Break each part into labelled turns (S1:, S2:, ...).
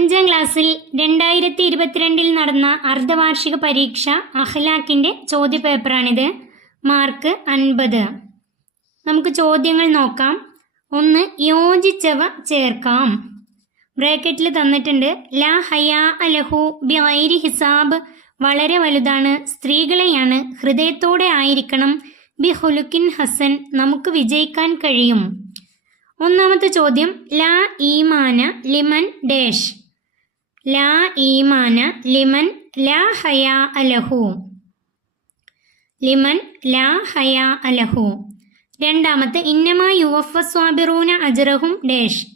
S1: അഞ്ചാം ക്ലാസ്സിൽ രണ്ടായിരത്തി ഇരുപത്തിരണ്ടിൽ നടന്ന അർദ്ധവാർഷിക പരീക്ഷ അഹ്ലാക്കിന്റെ ചോദ്യപേപ്പറാണിത്. മാർക്ക് അൻപത്. നമുക്ക് ചോദ്യങ്ങൾ നോക്കാം. ഒന്ന് യോജിച്ചവ ചേർക്കാം. ബ്രാക്കറ്റിൽ തന്നിട്ടുണ്ട് ലാ ഹയാ അലഹു ബി ഹിസാബ്. വളരെ വലുതാണ് സ്ത്രീകളെയാണ് ഹൃദയത്തോടെ ആയിരിക്കണം ബി ഹുലുക്കിൻ ഹസൻ നമുക്ക് വിജയിക്കാൻ കഴിയും. ഒന്നാമത്തെ ചോദ്യം ലാ ഈമാന ലിമൻ ഡേഷ്. ലാ ഈമാന ലിമൻ ലാ ഹയാ അലഹു. ലിമൻ ലാ ഹയാ അലഹു. രണ്ടാമത്തെ ഇന്നമാ യുവഫ സ്വാബിറൂന അജറഹും ഡേഷ്.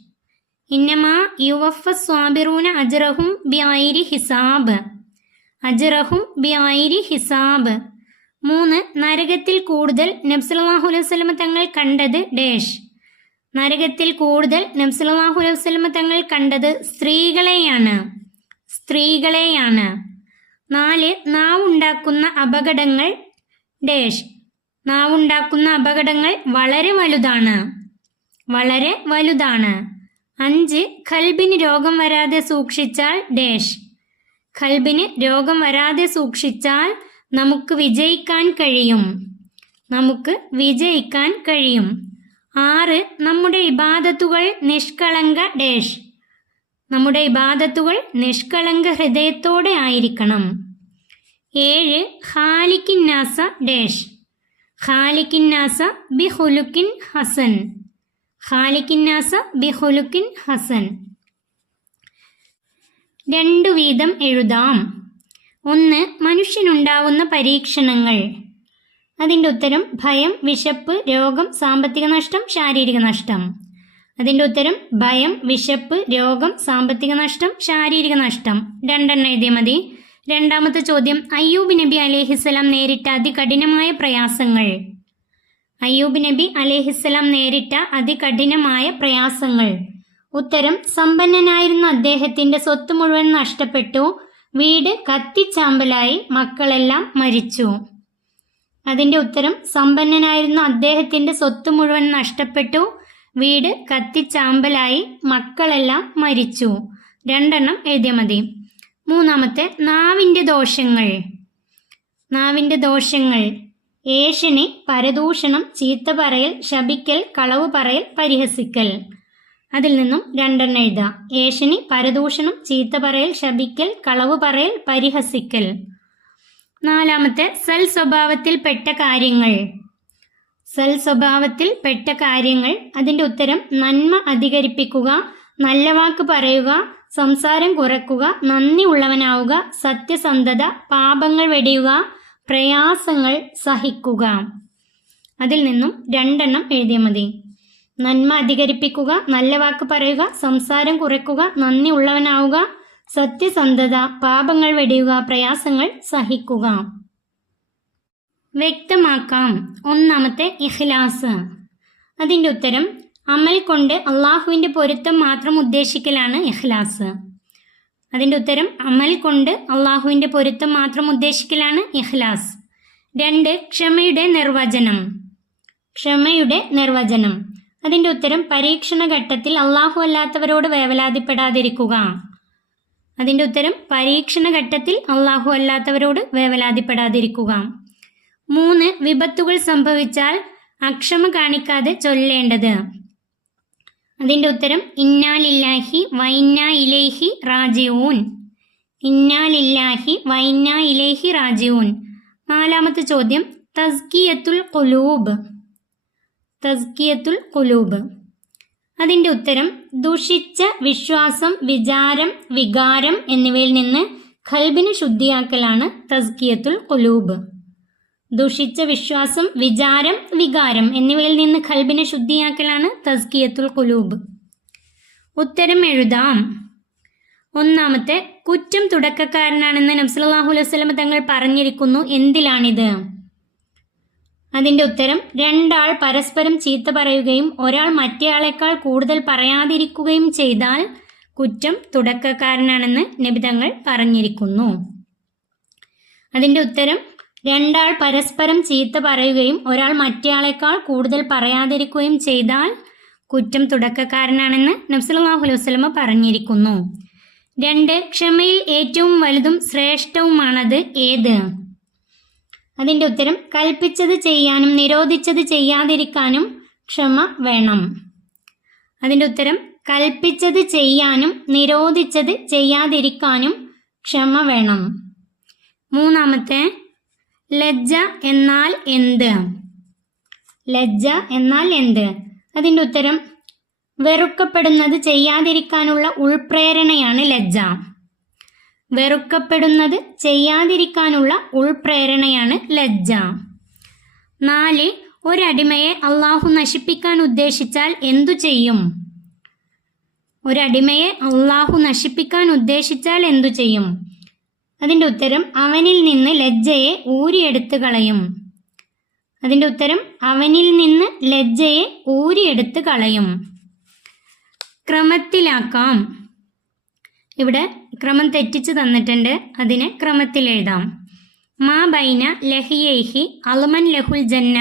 S1: ഇന്നമാ യുവഫ സ്വാബിറൂന അജറഹും ബിഐരി ഹിസാബ്. അജറഹും ബിഐരി ഹിസാബ്. മൂന്ന് നരകത്തിൽ കൂടുതൽ നബ്സലാഹു അലൈഹി വസല്ലമ തങ്ങൾ കണ്ടത് ഡേഷ്. നരകത്തിൽ കൂടുതൽ നബ്സലാഹു അലൈഹി വസല്ലമ തങ്ങൾ കണ്ടത് സ്ത്രീകളെയാണ്. സ്ത്രീകളെയാണ്. നാല് നാവുണ്ടാക്കുന്ന അപകടങ്ങൾ. ഡേഷ് നാവുണ്ടാക്കുന്ന അപകടങ്ങൾ വളരെ വലുതാണ്. വളരെ വലുതാണ്. അഞ്ച് ഖൽബിന് രോഗം വരാതെ സൂക്ഷിച്ചാൽ ഡേഷ്. ഖൽബിന് രോഗം വരാതെ സൂക്ഷിച്ചാൽ നമുക്ക് വിജയിക്കാൻ കഴിയും. നമുക്ക് വിജയിക്കാൻ കഴിയും. ആറ് നമ്മുടെ ഇബാദത്തുകൾ നിഷ്കളങ്ക ഡേഷ്. നമ്മുടെ ഇബാദത്തുകൾ നിഷ്കളങ്ക ഹൃദയത്തോടെ ആയിരിക്കണം. ഏഴ് ഖാലിക്കിന്നാസ ഡേഷ്. ഖാലിക്കിന്നാസ ബി ഹുലുക്കിൻ ഹസൻ. ഖാലിക്കിന്നാസ ബി ഹുലുക്കിൻ ഹസൻ. രണ്ടു വീതം എഴുതാം. ഒന്ന് മനുഷ്യനുണ്ടാവുന്ന പരീക്ഷണങ്ങൾ. അതിന്റെ ഉത്തരം ഭയം വിശപ്പ് രോഗം സാമ്പത്തിക നഷ്ടം ശാരീരിക നഷ്ടം. അതിന്റെ ഉത്തരം ഭയം വിശപ്പ് രോഗം സാമ്പത്തിക നഷ്ടം ശാരീരിക നഷ്ടം. രണ്ടെണ്ണം എഴുതിയ മതി. രണ്ടാമത്തെ ചോദ്യം അയ്യൂബ് നബി അലേഹിസ്സലാം നേരിട്ട അതികഠിനമായ പ്രയാസങ്ങൾ. അയ്യൂബ് നബി അലേഹിസ്സലാം നേരിട്ട അതികഠിനമായ പ്രയാസങ്ങൾ. ഉത്തരം സമ്പന്നനായിരുന്ന അദ്ദേഹത്തിന്റെ സ്വത്ത് മുഴുവൻ നഷ്ടപ്പെട്ടു. വീട് കത്തിച്ചാമ്പലായി. മക്കളെല്ലാം മരിച്ചു. അതിന്റെ ഉത്തരം സമ്പന്നനായിരുന്ന അദ്ദേഹത്തിന്റെ സ്വത്ത് മുഴുവൻ നഷ്ടപ്പെട്ടു. വീട് കത്തിച്ചാമ്പലായി മക്കളെല്ലാം മരിച്ചു. രണ്ടെണ്ണം എഴുതിയാൽ മതി. മൂന്നാമത്തെ നാവിന്റെ ദോഷങ്ങൾ. നാവിന്റെ ദോഷങ്ങൾ. ഏഷണി പരദൂഷണം ചീത്ത പറയൽ ശപിക്കൽ കളവ് പറയൽ പരിഹസിക്കൽ. അതിൽ നിന്നും രണ്ടെണ്ണം എഴുതാം. ഏഷണി പരദൂഷണം ചീത്ത പറയൽ ശപിക്കൽ കളവ് പറയൽ പരിഹസിക്കൽ. നാലാമത്തെ സൽ സ്വഭാവത്തിൽ പെട്ട കാര്യങ്ങൾ. സൽ സ്വഭാവത്തിൽ പെട്ട കാര്യങ്ങൾ അതിന്റെ ഉത്തരം നന്മ അധികരിപ്പിക്കുക നല്ല വാക്ക് പറയുക സംസാരം കുറയ്ക്കുക നന്ദി ഉള്ളവനാവുക സത്യസന്ധത പാപങ്ങൾ വെടിയുക പ്രയാസങ്ങൾ സഹിക്കുക. അതിൽ നിന്നും രണ്ടെണ്ണം എഴുതിയ മതി. നന്മ അധികരിപ്പിക്കുക നല്ല വാക്ക് പറയുക സംസാരം കുറയ്ക്കുക നന്ദി ഉള്ളവനാവുക സത്യസന്ധത പാപങ്ങൾ വെടിയുക പ്രയാസങ്ങൾ സഹിക്കുക. വ്യക്തമാക്കാം. ഒന്നാമത്തെ ഇഖ്ലാസ്. അതിന്റെ ഉത്തരം അമൽ കൊണ്ട് അള്ളാഹുവിന്റെ പൊരുത്തം മാത്രം ഉദ്ദേശിക്കലാണ് ഇഖ്ലാസ്. അതിന്റെ ഉത്തരം അമൽ കൊണ്ട് അള്ളാഹുവിന്റെ പൊരുത്തം മാത്രം ഉദ്ദേശിക്കലാണ് ഇഖ്ലാസ്. രണ്ട് ക്ഷമയുടെ നിർവചനം. ക്ഷമയുടെ നിർവചനം. അതിന്റെ ഉത്തരം പരീക്ഷണ ഘട്ടത്തിൽ അള്ളാഹു അല്ലാത്തവരോട് വേവലാതിപ്പെടാതിരിക്കുക. അതിന്റെ ഉത്തരം പരീക്ഷണ ഘട്ടത്തിൽ അള്ളാഹു അല്ലാത്തവരോട് വേവലാതിപ്പെടാതിരിക്കുക. മൂന്ന് വിപത്തുകൾ സംഭവിച്ചാൽ അക്ഷമ കാണിക്കാതെ ചൊല്ലേണ്ടത്. അതിന്റെ ഉത്തരം ഇന്നാലില്ലാഹി വൈന്ന ഇലേഹി റാജിഊൻ. ഇന്നാലില്ലാഹി വൈന്ന ഇലേഹി റാജിഊൻ. നാലാമത്തെ ചോദ്യം തസ്കിയത്തുൽ കുലൂബ് തസ്കിയത്തുൽ കുലൂബ് അതിന്റെ ഉത്തരം ദുഷിച്ച വിശ്വാസം വിചാരം വികാരം എന്നിവയിൽ നിന്ന് ഖൽബിന് ശുദ്ധിയാക്കലാണ് തസ്കിയത്തുൽ കുലൂബ് ദുഷിച്ച വിശ്വാസം വിചാരം വികാരം എന്നിവയിൽ നിന്ന് ഖൽബിനെ ശുദ്ധിയാക്കലാണ് തസ്കിയത്തുൽ കുലൂബ് ഉത്തരം എഴുതാം. ഒന്നാമത്തെ കുറ്റം തുടക്കക്കാരനാണെന്ന് നബ്സലാഹു അലൈഹി വസല്ലമ തങ്ങൾ പറഞ്ഞിരിക്കുന്നു. എന്തിലാണിത്? അതിന്റെ ഉത്തരം രണ്ടാൾ പരസ്പരം ചീത്ത പറയുകയും ഒരാൾ മറ്റേയാളെക്കാൾ കൂടുതൽ പറയാതിരിക്കുകയും ചെയ്താൽ കുറ്റം തുടക്കക്കാരനാണെന്ന് നബിതങ്ങൾ പറഞ്ഞിരിക്കുന്നു. അതിന്റെ ഉത്തരം രണ്ടാൾ പരസ്പരം ചീത്ത പറയുകയും ഒരാൾ മറ്റേയാളേക്കാൾ കൂടുതൽ പറയാതിരിക്കുകയും ചെയ്താൽ കുറ്റം തുടക്കക്കാരനാണെന്ന് നബ്സലാഹു അലൈഹി പറഞ്ഞിരിക്കുന്നു. രണ്ട് ക്ഷമയിൽ ഏറ്റവും വലുതും ശ്രേഷ്ഠവുമാണത് ഏത്? അതിന്റെ ഉത്തരം കൽപ്പിച്ചത് ചെയ്യാനും നിരോധിച്ചത് ചെയ്യാതിരിക്കാനും ക്ഷമ വേണം. അതിന്റെ ഉത്തരം കൽപ്പിച്ചത് ചെയ്യാനും നിരോധിച്ചത് ചെയ്യാതിരിക്കാനും ക്ഷമ വേണം. മൂന്നാമത്തെ ലജ്ജ എന്നാൽ എന്ത്? ലജ്ജ എന്നാൽ എന്ത്? അതിന്റെ ഉത്തരം വെറുക്കപ്പെടുന്നത് ചെയ്യാതിരിക്കാനുള്ള ഉൾപ്രേരണയാണ് ലജ്ജ. വെറുക്കപ്പെടുന്നത് ചെയ്യാതിരിക്കാനുള്ള ഉൾപ്രേരണയാണ് ലജ്ജ. നാല് ഒരടിമയെ അള്ളാഹു നശിപ്പിക്കാൻ ഉദ്ദേശിച്ചാൽ എന്തു ചെയ്യും? ഒരടിമയെ അള്ളാഹു നശിപ്പിക്കാൻ ഉദ്ദേശിച്ചാൽ എന്തു ചെയ്യും? അതിന്റെ ഉത്തരം അവനിൽ നിന്ന് ലജ്ജയെ ഊരിയെടുത്ത് കളയും അതിന്റെ ഉത്തരം അവനിൽ നിന്ന് ലജ്ജയെ ഊരിയെടുത്ത് കളയും ക്രമത്തിലാക്കാം. ഇവിടെ ക്രമം തെറ്റിച്ച് തന്നിട്ടുണ്ട്. അതിനെ ക്രമത്തിൽ എഴുതാം. മാ ബൈന ലഹിയേഹി അൽമൻ ലഹുൽ ജന്ന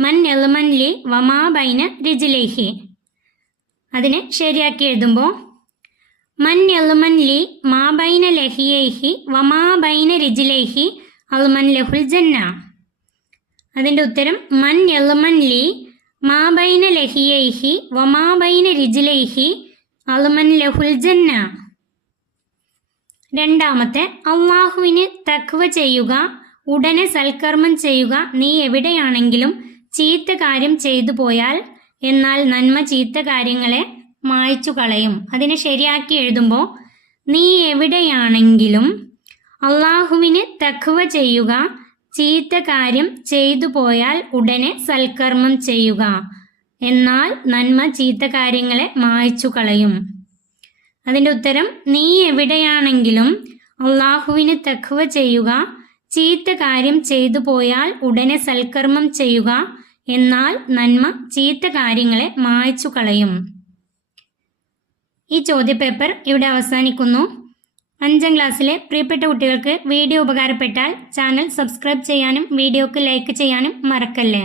S1: മൻ എൽമൻ ലി വമാ ബൈന രജിലേഹി അതിനെ ശരിയാക്കി എഴുതുമ്പോൾ മൻ എൽമൻ ലി മാ ബൈന ലഹിയേഹി വമാ ബൈന രിജിലേഹി അൽമൻ ലഹുൽ ജന്ന. അതിന്റെ ഉത്തരം മൻ എളുമൻ ലി മാ ബൈന ലഹിയൈഹി വമാ ബൈന രിജിലൈഹി അൽമൻ ലഹുൽ ജന്ന. രണ്ടാമത്തെ അള്ളാഹുവിന് തക്വ ചെയ്യുക ഉടനെ സൽക്കർമ്മം ചെയ്യുക നീ എവിടെയാണെങ്കിലും ചീത്ത കാര്യം ചെയ്തു പോയാൽ എന്നാൽ നന്മ ചീത്ത കാര്യങ്ങളെ മായ്ച്ചു കളയും. അതിനെ ശരിയാക്കി എഴുതുമ്പോൾ നീ എവിടെയാണെങ്കിലും അള്ളാഹുവിന് തഖ്വ ചെയ്യുക ചീത്ത കാര്യം ചെയ്തു പോയാൽ ഉടനെ സൽക്കർമ്മം ചെയ്യുക. എന്നാൽ നന്മ ചീത്ത കാര്യങ്ങളെ മായ്ച്ചു കളയും. അതിന്റെ ഉത്തരം നീ എവിടെയാണെങ്കിലും അള്ളാഹുവിന് തഖ്വ ചെയ്യുക ചീത്ത കാര്യം ചെയ്തു പോയാൽ ഉടനെ സൽക്കർമ്മം ചെയ്യുക എന്നാൽ നന്മ ചീത്ത കാര്യങ്ങളെ മായ്ച്ചു കളയും. ഈ ചോദ്യപേപ്പർ ഇവിടെ അവസാനിക്കുന്നു. അഞ്ചാം ക്ലാസ്സിലെ പ്രിയപ്പെട്ട കുട്ടികൾക്ക് വീഡിയോ ഉപകാരപ്പെട്ടാൽ ചാനൽ സബ്സ്ക്രൈബ് ചെയ്യാനും വീഡിയോക്ക് ലൈക്ക് ചെയ്യാനും മറക്കല്ലേ?